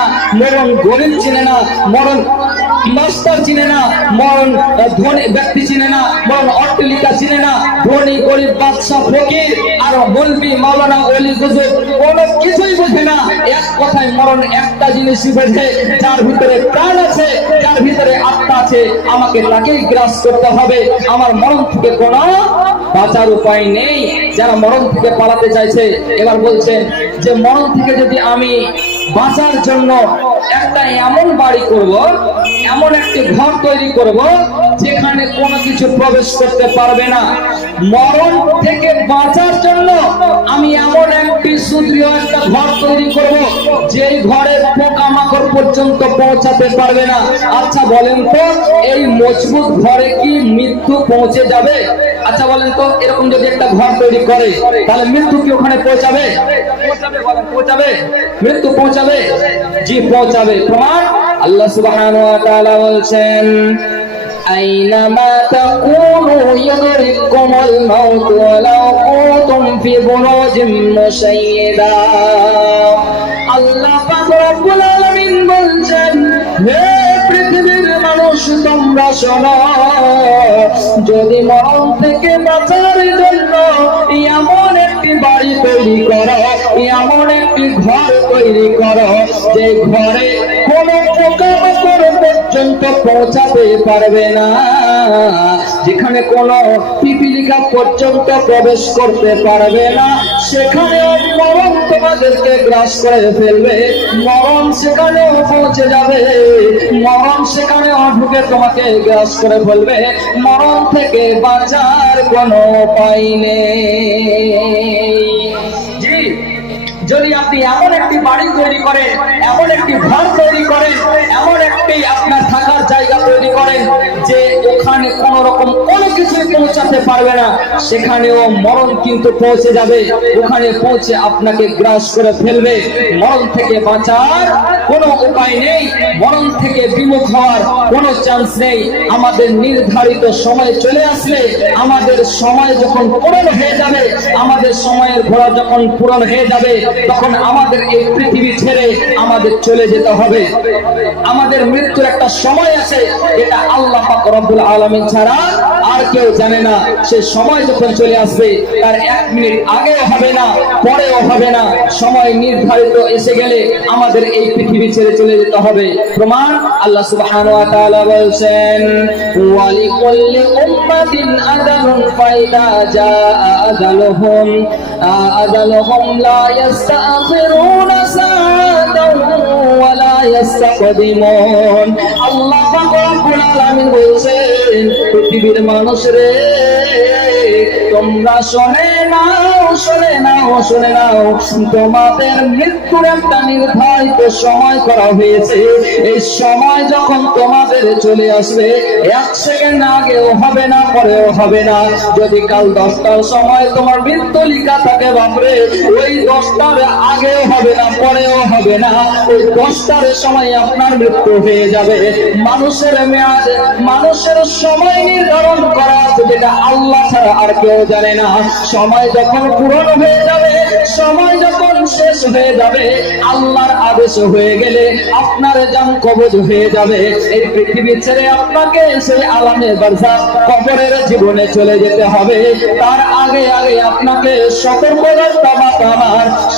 না, মরণ গরিব চিনে না, মরণ মাস্টার চিনে না, মরণ ধনী ব্যক্তি চিনে না, মরণ অট্টালিকা চিনে না, ধনী গরিব বাদশাহ ফকির আর মৌলবি মাওলানা ওলি হুজুর কোনো কিছুই বোঝে না। এক কথায় মরণ একটা জিনিসই বোঝে, যার ভিতরে প্রাণ আছে, যার ভিতরে আত্মা আছে, আমাকে তাকেই গ্রাস করতে হবে। আমার মরণ থেকে কোনো বাঁচার উপায় নেই। যারা মরণ থেকে পালাতে চাইছে এবার বলছেন যে মরণ থেকে যদি আমি বাঁচার জন্য একটা এমন বাড়ি করব, এমন একটি ঘর তৈরি করব যেখানে কোনো কিছু প্রবেশ করতে পারবে না। মরণ থেকে বাঁচার জন্য আমি এমন একটি সুদৃঢ় একটা ঘর তৈরি করব যেই ঘরের পোকামাকড় পর্যন্ত পৌঁছাতে পারবে না। আচ্ছা বলেন তো, এই মজবুত ঘরে কি মৃত্যু পৌঁছে যাবে? আচ্ছা বলেন তো, এরকম যদি একটা ঘর তৈরি করে তাহলে মৃত্যু কি ওখানে পৌঁছাবে? পৌঁছাবে? মৃত্যু পৌঁছাবে? জি পৌঁছাবে। প্রমাণ আল্লাহ সুবহানাহু ওয়া তাআলা বলছেন আইনামা তাকুনু ইউদরিকুমুল মাউত ওয়ালাউ কুনতুম ফি বুরুজিম মুশাইয়্যিদা। আল্লাহ পাক রব্বুল আলামিন বলছেন, হে পৃথিবীর মানুষ তোমরা শোনো, যদি মরণ থেকে বাঁচার জন্য এমন একটি বাড়ি তৈরি করো, এমন একটি ঘর তৈরি করো যে ঘরে কোনো পোকামাকড় পর্যন্ত পৌঁছাতে পারবে না, যেখানে কোনো পিপিলিকা পর্যন্ত প্রবেশ করতে পারবে না, সেখানে মরণ তোমাদেরকে গ্রাস করে ফেলবে, মরণ সেখানেও পৌঁছে যাবে, মরণ সেখানেও ঢুকে তোমাকে গ্রাস করে ফেলবে। মরণ থেকে বাঁচার কোনো উপায় নেই। জি, যদি আপনি এমন একটি বাড়ি তৈরি করেন, এমন একটি ঘর তৈরি করেন, এমন একটি আপনার থাকার জায়গা তৈরি করেন যে ওখানে কোন রকম কোনো কিছুই পৌঁছাতে পারবে না, সেখানেও মরণ কিন্তু পৌঁছে যাবে, ওখানে পৌঁছে আপনাকে গ্রাস করে ফেলবে। মরণ থেকে বাঁচার কোনো উপায় নেই, মরণ থেকে বিমুখ হওয়ার কোনো চান্স নেই। আমাদের নির্ধারিত সময় চলে আসলে, আমাদের সময় যখন পূরণ হয়ে যাবে, আমাদের সময়ের ঘোড়া যখন পূরণ হয়ে যাবে, তখন আমাদের এই পৃথিবী ছেড়ে আমাদের চলে যেতে হবে। আমাদের মৃত্যুর একটা সময় আছে, এটা আল্লাহ পাক রব্বুল আলামিন ছাড়া আর কেউ জানে না। সে সময় যখন চলে আসবে, তার 1 মিনিট আগেও হবে না, পরেও হবে না। সময় নির্ধারিত এসে গেলে আমাদের এই পৃথিবী ছেড়ে চলে যেতে হবে। প্রমাণ আল্লাহ সুবহানাহু ওয়া তাআলা বলছেন, ওয়ালিকুল্লি উম্মাতিন আজালুন ফাইদা জাআ আজালুহুম লা ইস্তাখিরুনা সাআতান ওয়া লা ইস্তাকদিমুন। আল্লাহ পাক রব্বুল আলামিন বলছেন, পৃথিবীর মানুষ রে, তোমরা শুনে নাও, শুনে নাও, শুনে নাও, তোমাদের মৃত্যুর একটা নির্ধারিত সময় করা হয়েছে। এই সময় যখন তোমাদের চলে আসবে, 1 সেকেন্ড আগেও হবে না, পরেও হবে না। যদি কাল 10টার সময় তোমার মৃত্যু লিখা থাকে, বাপরে, ওই 10টার আগেও হবে না, পরেও হবে না, ওই 10টার সময় আপনার মৃত্যু হয়ে যাবে। মানুষের মেয়াদ, মানুষের সময় নির্ধারণ করা আছে, যেটা আল্লাহ ছাড়া আর কেউ জানে না। সময় যখন পূরণ হয়ে যাবে, সময় যখন শেষ হয়ে যাবে, আল্লাহর আদেশ হয়ে গেলে আপনার জান কবজ হয়ে যাবে। এই পৃথিবী ছেড়ে আপনাকে সেই আলামে বারজাখ, কবরের জীবনে চলে যেতে হবে। তার আগে আগে আপনাকে সতর্ক থাকতে হবে।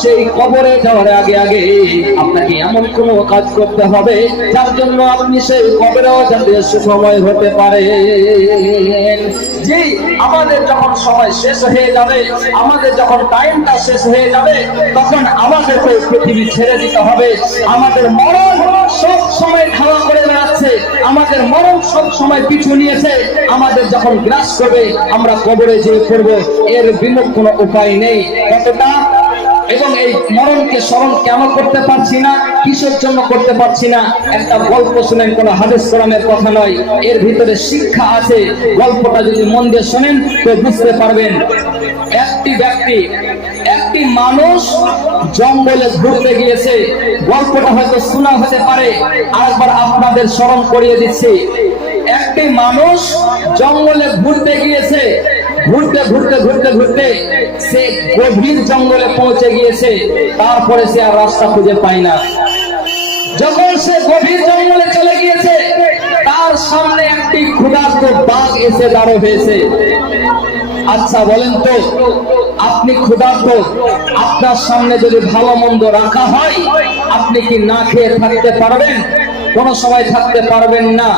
সেই কবরে যাওয়ার আগে আগে আপনাকে এমন কোনো কাজ করতে হবে যার জন্য আপনি সেই কবরেও যাতে সুখময় হতে পারে। জি, আমাদের যখন সময় শেষ হয়ে যাবে, আমাদের যখন টাইমটা শেষ হয়ে যাবে, তখন আমাদেরকে পৃথিবী ছেড়ে দিতে হবে। আমাদের মরণ সব সময় ধাওয়া করে বেড়াচ্ছে, আমাদের মরণ সব সময় পিছু নিয়েছে। আমাদের যখন গ্রাস করবে, আমরা কবরে যেয়ে পড়বো, এর বিমুখ কোনো উপায় নেই। কতটা এবং এই মরণকে স্মরণ কেন করতে পারছি না, কিসের জন্য করতে পারছি না? একটা গল্প শুনেন, কোন হাদিস কোরআনের কথা নয়, এর ভিতরে শিক্ষা আছে। গল্পটা যদি মন দিয়ে শোনেন তো বুঝতে পারবেন। একটি মানুষ জঙ্গলে ঘুরতে গিয়েছে। গল্পটা হয়তো শোনা হতে পারে, আরেকবার আপনাদের স্মরণ করিয়ে দিচ্ছি। একটি মানুষ জঙ্গলে ঘুরতে গিয়েছে। ঘুরতে ঘুরতে ঘুরতে ঘুরতে সে গভীর জঙ্গলে পৌঁছে গিয়েছে। তারপরে সে আর রাস্তা খুঁজে পায় না। সামনে একটি ক্ষুধার্ত বাঘ এসে দাঁড়ো হয়েছে। আচ্ছা বলেন তো, আপনি ক্ষুধার্ত, আপনার সামনে যদি ভালো মন্দ রাখা হয়, আপনি কি না খেয়ে থাকতে পারবেন? কোন সময় থাকতে পারবেন না।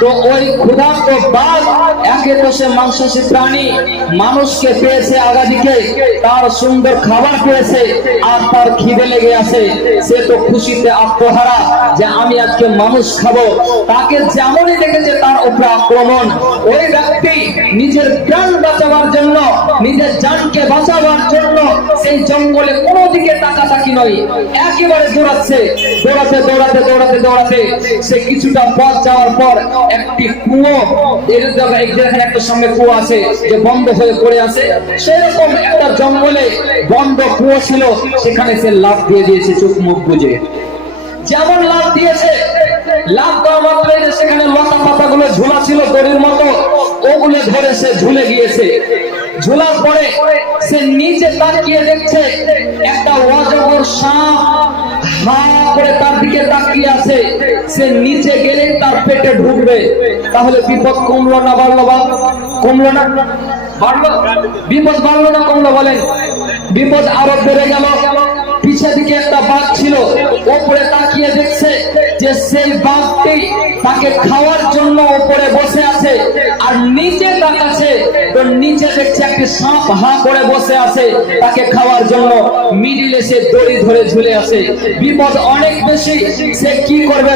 তো ওই ক্ষুধার্ত বাঘ, একে তো সে মাংসাশী প্রাণী, মানুষকে পেয়েছে আগাদিকে, তার সুন্দর খাবার পেয়েছে, আর তার খিদে লেগে আছে, সে তো খুশিতে আত্মহারা যে আমি আজকে মানুষ খাবো। তাকে যেমনই দেখেছে তার উপরে আক্রমণ। ওই ব্যক্তি নিজের প্রাণ বাঁচাবার জন্য, নিজের জানকে বাঁচাবার জন্য সেই জঙ্গলে কোনো দিকে তাকাতাকি নয়, একেবারে দৌড়াচ্ছে। দৌড়াতে দৌড়াতে দৌড়াতে দৌড়াতে সে কিছুটা পথ যাওয়ার পর একটি কুয়ো, এখানে একটা সামনে কুয়ো আছে যে বন্ধ হয়ে পড়ে আছে, সেরকম একটা জঙ্গলে বন্ধ কুয়ো ছিল, সেখানে সে লাফ দিয়ে দিয়েছে চোখ মুখ বুজে। যেমন লাফ দিয়েছে, লাফ দেওয়া মাত্রই সেখানে লতা পাতা গুলো ঝুলা ছিল দড়ির মতো, ওগুলো ধরে সে ঝুলে গিয়েছে। ঝুলার পরে সে নিচে তাকিয়ে দেখছে একটা অজগর সাপ হা করে তার দিকে তাকিয়ে আছে। সে নিচে গেলে তার পেটে ঢুকবে। তাহলে বিপদ কমলো না বাড়লো? কমলো না বাড়লো? বিপদ বাড়লো না কমলো বলেন? বিপদ আরো বেড়ে গেল। পিছে দিকে একটা বাঘ ছিল, ওপরে তাকিয়ে দেখছে যে সেই বাঘটি তাকে খাওয়ার জন্য ওপরে বসে আছে, আর নিচে তাকাচ্ছে তো নিচে দেখছে একটি সাপ হা করে বসে আছে তাকে খাওয়ার জন্য। মিডিলে সে দড়ি ধরে ঝুলে আছে। বিপদ অনেক বেশি, সে কি করবে